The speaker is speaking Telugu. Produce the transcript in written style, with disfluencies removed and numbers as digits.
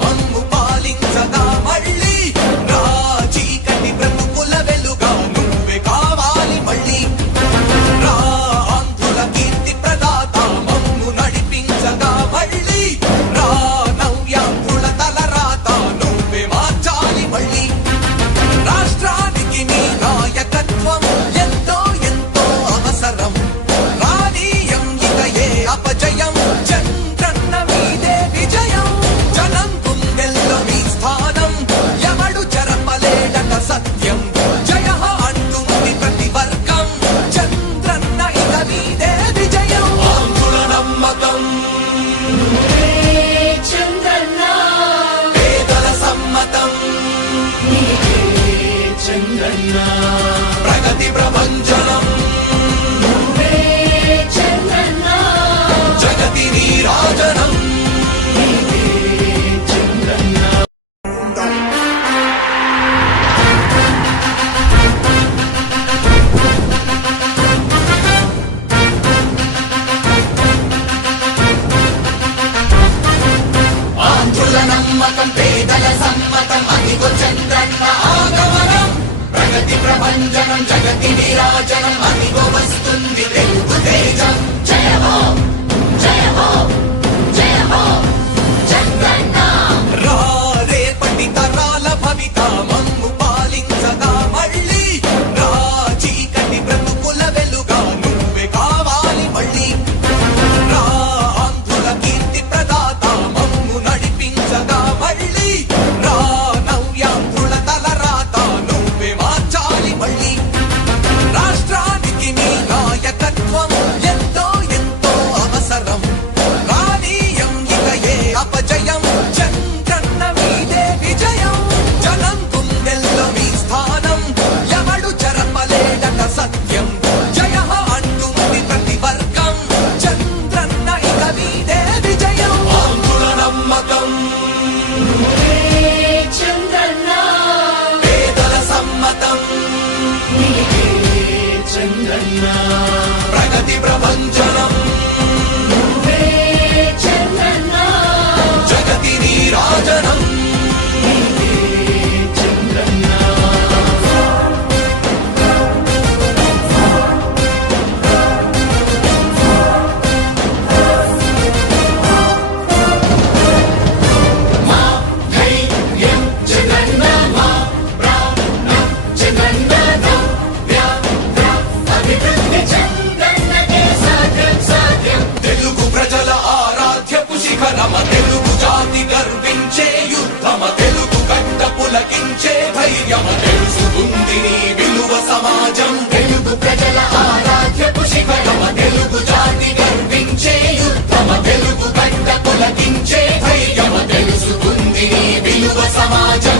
మమ్ము పాలించగా మళ్ళీ రా చీకటి బ్రతుకుల వెలుగా నువ్వే కావాలి మళ్ళీ రా ఆంధ్రుల కీర్తి ప్రదాత మమ్ము నడిపించగా మళ్ళీ రా నవ్యాంధ్రుల తలరాత నువ్వే మార్చాలి మళ్ళీ రాష్ట్రానికి నీ నాయకత్వం ఎంతో ఎంతో అవసరం రానీయం ఇక ఏ అపజయం చంద్రన్న మీదే విజయం జనం గుండెల్లో మీ స్థానం ఎవడు చెరపలేడట సత్యం జయ అంటుంది ప్రతి వర్గం చంద్రన్న ఇక మీదే విజయం ఆంధ్రుల నమ్మకం చంద్రన్న పేదల సమ్మతం చంద్రన్న ప్రగతి ప్రభంజనం చంద్రన్న జగతి నీరాజనం చంద్రన్న ఆంధ్రుల నమ్మకం పేదల సమ్మతం అదిగో చంద్రన్న ఆగమనం ప్రగతి ప్రభంజనం జగతి నీరాజనం అదిగో వస్తుంది తెలుగు తేజం జయ హో జయ హో జయ హో చంద్రన్న రా రేపటి తరాల భవిత మమ్ము పాలించగా మళ్ళీ రా చీకటి బ్రతుకుల వెలుగా నువ్వే కావాలి మళ్ళీ రా ఆంధ్రుల కీర్తి ప్రదాత మమ్ము నడిపించగా మళ్ళీ రా నవ్యాంధ్రుల తలరాత నువ్వే మార్చాలి మళ్ళీ రాష్ట్రానికి నీ నాయకత్వం ఎంతో ఎంతో అవసరం రానీయం ఇక ఏ అపజయం చంద్రన్న మీదే విజయం జనం గుండెల్లో మీ స్థానం ఎవడు చెరపలేడట సత్యం జయ అంటుంది ప్రతి వర్గం చంద్రన్న ఇక మీదే విజయం ఆంధ్రుల నమ్మకం చంద్రన్న పేదల సమ్మతం చంద్రన్న ప్రగతి ప్రభంజనం చంద్రన్న జగతి నీరాజనం చంద్రన్న మా ధైర్యం చంద్రన్న మా ప్రాణం చంద్రన్న నవ్య అభివృద్ధి చంద్రన్నకే సాధ్యం సాధ్యం తెలుగు ప్రజల ఆరాధ్యపు శిఖరమ తెలుగు జాతి గర్వించే యుద్ధమ తెలుగు గడ్డ పులకించే ధైర్యమ తెలుసుకుంది నీ విలువ సమాజం తెలుగు ప్రజల ఆరాధ్యపు శిఖరమ తెలుగు జాతి గర్వించే యుద్ధమ తెలుగు గడ్డ పులకించే ధైర్యమ తెలుసుకుంది నీ విలువ సమాజం